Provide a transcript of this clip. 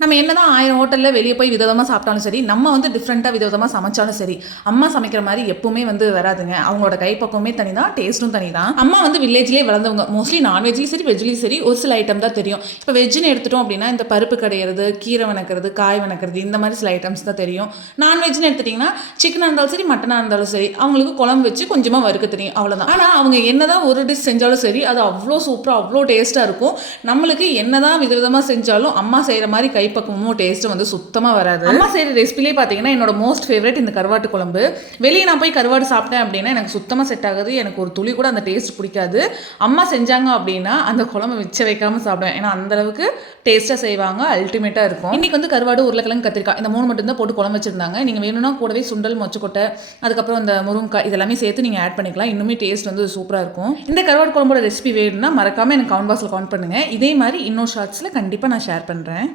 நம்ம என்னதான் 1000 ஹோட்டலில் வெளியே போய் விதவிதமாக சாப்பிட்டாலும் சரி, நம்ம வந்து டிஃப்ரெண்ட்டாக விதவிதமாக சமைச்சாலும் சரி, அம்மா சமைக்கிற மாதிரி எப்பவுமே வந்து வராதுங்க. அவங்களோட கைப்பக்குவமே தனி தான், டேஸ்ட்டும் தனி தான். அம்மா வந்து வில்லேஜ்லேயே வளர்ந்தவங்க. மோஸ்ட்லி நான்வெஜ்லேயும் சரி, வெஜ்லேயும் சரி, ஒரு சில ஐட்டம் தான் தெரியும். இப்போ வெஜ்ஜுன்னு எடுத்துட்டோம் அப்படின்னா, இந்த பருப்பு கடையிறது, கீரை வணக்கிறது, காய் வணக்கிறது, இந்த மாதிரி சில ஐட்டம்ஸ் தான் தெரியும். நான்வெஜ்னு எடுத்துட்டிங்கன்னா, சிக்கனாக இருந்தாலும் சரி, மட்டனாக இருந்தாலும் சரி, அவங்களுக்கு குழம்பு வச்சு கொஞ்சமாக வறுக்க தெரியும், அவ்வளோதான். ஆனால் அவங்க என்னதான் ஒரு டிஷ் செஞ்சாலும் சரி, அது அவ்வளோ சூப்பராக அவ்வளோ டேஸ்ட்டாக இருக்கும். நம்மளுக்கு என்னதான் விதவிதமாக செஞ்சாலும் அம்மா செய்கிற மாதிரி கைப்பக்குவமும் டேஸ்ட்டும் வந்து சுத்தமாக வராது. அம்மா செய்கிற ரெசிபிலே பார்த்தீங்கன்னா என்னோட மோஸ்ட் ஃபேவரட் இந்த கருவாட்டு குழம்பு. வெளியே நான் போய் கருவாடு சாப்பிட்டேன் அப்படின்னா எனக்கு சுத்தமாக செட் ஆகுது. எனக்கு ஒரு துளி கூட அந்த டேஸ்ட் பிடிக்காது. அம்மா செஞ்சாங்க அப்படின்னா அந்த குழம்பு மிச்ச வைக்காமல் சாப்பிடுவேன். ஏன்னா அந்தளவுக்கு டேஸ்ட்டாக செய்வாங்க, அல்டிமேட்டாக இருக்கும். இன்றைக்கி வந்து கருவாடு, உருளைக்கிழங்கு, கத்திரிக்காய் இந்த 3 மட்டும் தான் போட்டு குழம்பு வச்சுருந்தாங்க. நீங்கள் வேணும்னா கூடவே சுண்டல், மொச்சக்கொட்டை, அதுக்கப்புறம் அந்த முருங்கைக்காய் இதெல்லாமே சேர்த்து நீங்கள் ஆட் பண்ணிக்கலாம். இன்னுமே டேஸ்ட் வந்து சூப்பராக இருக்கும். இந்த கருவாடு குழம்போட ரெசிபி வேணும்னா மறக்காமல் எனக்கு கமெண்ட் பாக்ஸில் கமெண்ட் பண்ணுங்கள். இதே மாதிரி இன்னொரு ஷார்ட்ஸில் கண்டிப்பாக நான் ஷேர் பண்ணுறேன்.